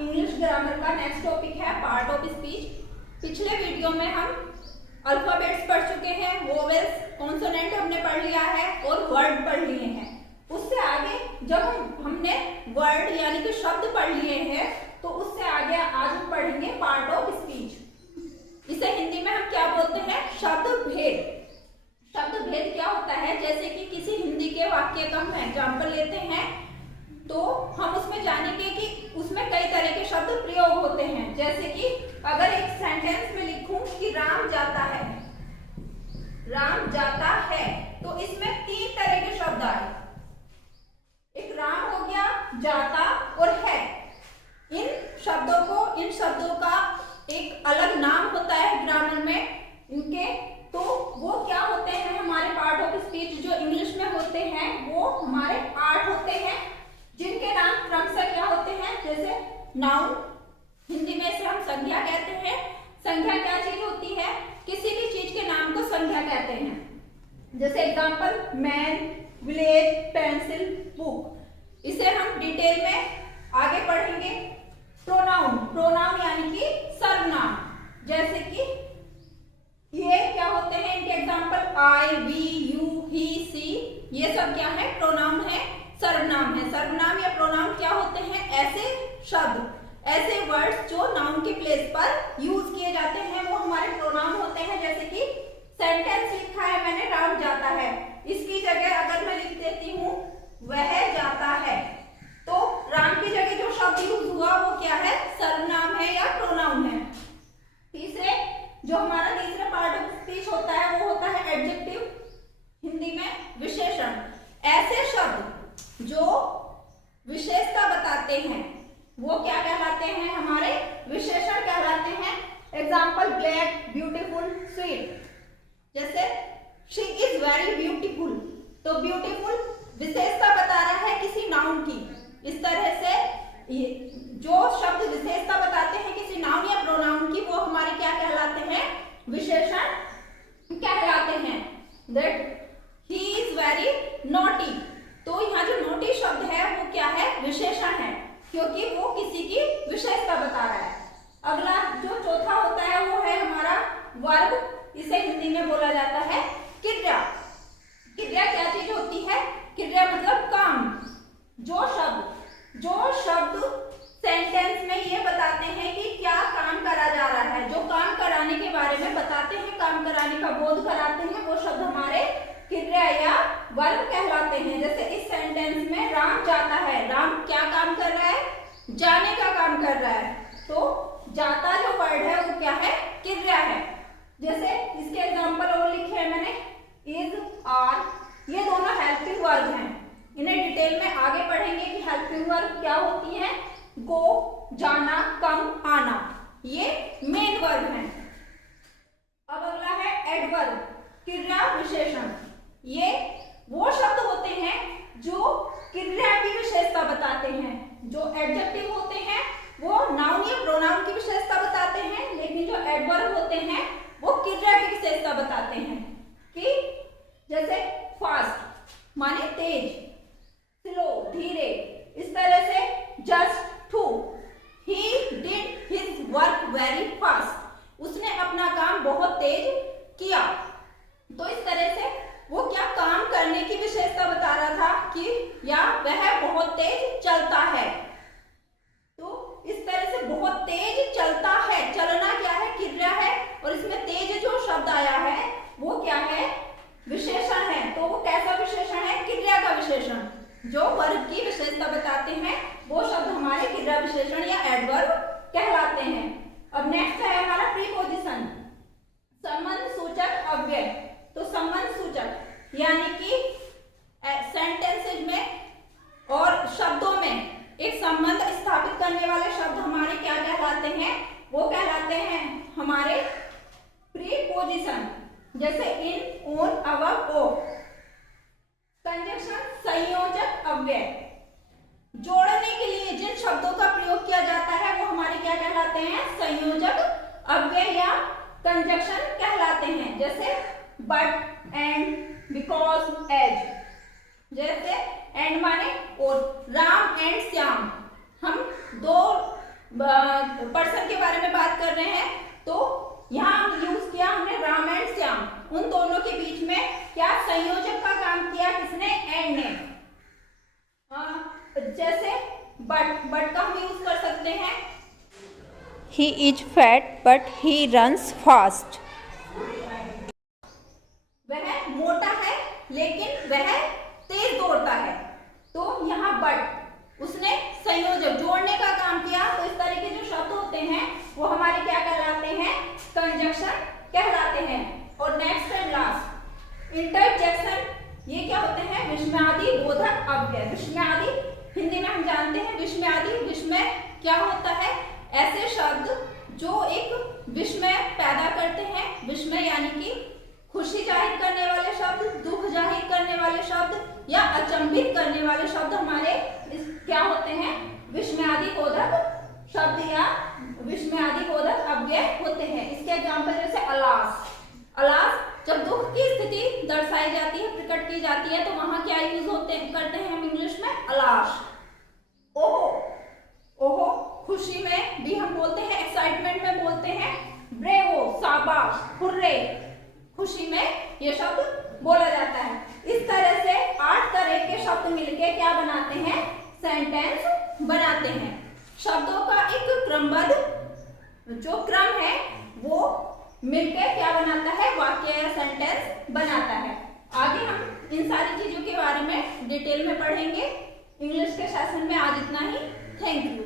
English grammar का next topic है part of speech. पिछले वीडियो में हम अल्फाबेट्स पढ़ चुके हैं, वोवेल्स, कॉन्सोनेंट हमने पढ़ लिया है और वर्ड पढ़ लिए हैं। उससे आगे जब हमने वर्ड यानी कि शब्द पढ़ लिए हैं तो उससे आगे आज हम पढ़ेंगे पार्ट ऑफ स्पीच। इसे हिंदी में हम क्या बोलते हैं? शब्द भेद। शब्द भेद क्या होता है? जैसे कि किसी हिंदी के वाक्य का हम एग्जाम्पल लेते हैं तो हम उसमें जानेंगे कि उसमें कई तरह के शब्द प्रयोग होते हैं। जैसे कि अगर एक सेंटेंस में लिखूं कि राम जाता है, राम जाता है, तो इसमें 3 तरह के शब्द आए। एक राम हो गया, जाता और है। इन शब्दों का एक अलग नाम होता है ग्रामर में इनके। तो वो क्या होते हैं? हमारे पार्ट ऑफ स्पीच जो इंग्लिश में होते हैं वो हमारे 8 होते हैं, जिनके नाम क्रमशः क्या होते हैं? जैसे नाउन, हिंदी में इसे हम संज्ञा कहते हैं। संज्ञा क्या चीज होती है? किसी भी चीज के नाम को संज्ञा कहते हैं। जैसे example man, village, pencil, book. इसे हम डिटेल में आगे पढ़ेंगे। प्रोनाउन, प्रोनाउन यानी कि सर्वनाम। जैसे कि ये क्या होते हैं? इनके एग्जांपल आई, वी, यू, ही, सी। ये सब क्या है? प्रोनाउन है, सर्वनाम है। सर्वनाम या प्रोनाउन क्या होते हैं? ऐसे शब्द, ऐसे वर्ड्स जो नाउन के प्लेस पर यूज किए जाते हैं वो हमारे प्रोनाउन होते हैं। जैसे कि सेंटेंस लिखा है मैंने राम जाता है, इसकी जगह अगर मैं लिख देती हूँ वह जाता है, तो राम की जगह जो शब्द यूज हुआ वो क्या है? सर्वनाम है या प्रोनाउन है। जो हमारा तीसरा पार्ट ऑफ स्पीच होता है वो होता है एडजेक्टिव, हिंदी में विशेषण। ऐसे शब्द जो विशेषता बताते हैं वो क्या कहलाते हैं? हमारे विशेषण कहलाते हैं। Example black, beautiful, sweet. जैसे शी इज वेरी ब्यूटीफुल, तो ब्यूटीफुल विशेषता बता रहा है किसी नाउन की। इस तरह से जो शब्द विशेषता बताते हैं किसी नाउन या प्रोनाउन की वो हमारे क्या कहलाते हैं? विशेषण कहलाते हैं। That he is very naughty, तो यहाँ जो नॉटी शब्द है वो क्या है? विशेषण है, क्योंकि वो किसी की विशेषता बता रहा है। अगला जो चौथा होता है वो है हमारा वर्ब। इसे हिंदी में बोला जाता है क्रिया। क्रिया क्या चीज होती है? क्रिया मतलब काम। जो शब्द सेंटेंस में ये बताते हैं कि क्या काम करा जा रहा है, जो काम कराने के बारे में बताते हैं, काम कराने का बोध कराते हैं, वो शब्द हमारे क्रिया या वर्ब कहलाते हैं। जैसे इस सेंटेंस में राम जाता है, राम क्या काम कर रहा है? जाने का काम कर रहा है, तो जाता जो वर्ड है वो क्या है? क्रिया है। जैसे इसके एग्जांपल और लिखे हैं मैंने, इज, आर, ये दोनों हेल्पिंग वर्ब हैं। इन्हें डिटेल में आगे पढ़ेंगे कि हेल्पिंग वर्ब क्या होती है। गो, जाना, कम, आना, ये मेन वर्ब हैं। अब अगला है एडवर्ब, क्रिया विशेषण। ये वो शब्द होते हैं जो क्रिया की विशेषता बताते हैं। जो एडजेक्टिव होते हैं वो नाउन या प्रोनाउन की विशेषता बताते हैं, लेकिन जो एडवर्ब होते हैं वो क्रिया की विशेषता बताते हैं। कि जैसे फास्ट माने तेज, स्लो धीरे, इस तरह से just, to, he did his work very fast, उसने अपना काम बहुत तेज किया। तो इस तरह से वो क्या काम करने की विशेषता बता रहा था कि या वह बहुत तेज चलता है। तो इस तरह से बहुत तेज चलता है, चलना क्या है? क्रिया है, और इसमें तेज जो शब्द आया है वो क्या है? विशेषण है। तो वो कैसा विशेषण है? क्रिया का विशेषण। जो वर्ब की विशेषता बताते हैं वो शब्द हमारे क्रिया विशेषण या एडवर्ब कहलाते हैं। अब नेक्स्ट है हमारा प्रीपोजिशन, संबंध सूचक अव्यय। तो संबंध सूचक यानी कि सेंटेंसेज में और शब्दों में एक संबंध स्थापित करने वाले शब्द हमारे क्या कहलाते हैं? वो कहलाते हैं हमारे प्रीपोजिशन। जैसे इन, ऑन, अबव, ऑफ। कंजक्शन संयोजक अव्यय, जोड़ने के लिए जिन शब्दों का प्रयोग किया जाता है वो हमारे क्या कहलाते हैं? संयोजक अव्यय या कंजक्शन कहलाते हैं। जैसे बट, एंड, बिकॉज, एज। जैसे एंड माने और, राम एंड श्याम, हम दो पर्सन के बारे में बात कर रहे हैं, तो यहाँ यूज किया हमने राम एंड श्याम, उन दोनों के बीच में क्या संयोजक का काम किया किसने, एंड ने। जैसे बट का हम यूज कर सकते हैं, he is fat but he runs fast. वह मोटा है लेकिन वह तेज दौड़ता है। तो यहाँ बट उसने संयोजक जोड़ने का काम किया। तो इस तरह के जो शब्द होते हैं वो हमारे क्या कहलाते हैं, कंजक्शन कहलाते हैं। और नेक्स्ट एंड लास्ट इंटरजेक्शन, ये क्या होते हैं, विस्मयादि बोधक अव्यय। विस्मयादि हिंदी में हम जानते हैं विस्मयादि, विस्मय क्या होता है, ऐसे शब्द जो एक विस्मय पैदा करते हैं। विस्मय यानी कि खुशी जाहिर करने वाले शब्द, दुख जाहिर करने वाले शब्द या अचंभित करने वाले शब्द हमारे क्या होते हैं, विस्मयादि बोधक शब्द या विस्मयादि बोधक अव्यय होते हैं। इसके एग्जांपल जैसे अलास। अलास जब दुख की स्थिति दर्शाई जाती है, प्रकट की जाती है, तो वहां क्या यूज करते हैं हम इंग्लिश में, अलास। ओहो, ओहो खुशी में भी हम बोलते हैं, एक्साइटमेंट में बोलते हैं ब्रेवो, शाबाश, हुर्रे, खुशी में ये शब्द बोला जाता है। इस तरह से 8 तरह के शब्द मिलके क्या बनाते हैं, सेंटेंस बनाते हैं। शब्दों का एक क्रमबद्ध जो क्रम है वो मिलकर क्या बनाता है, वाक्य या सेंटेंस बनाता है। आगे हम इन सारी चीजों के बारे में डिटेल में पढ़ेंगे इंग्लिश के सेशन में। आज इतना ही। Thank you.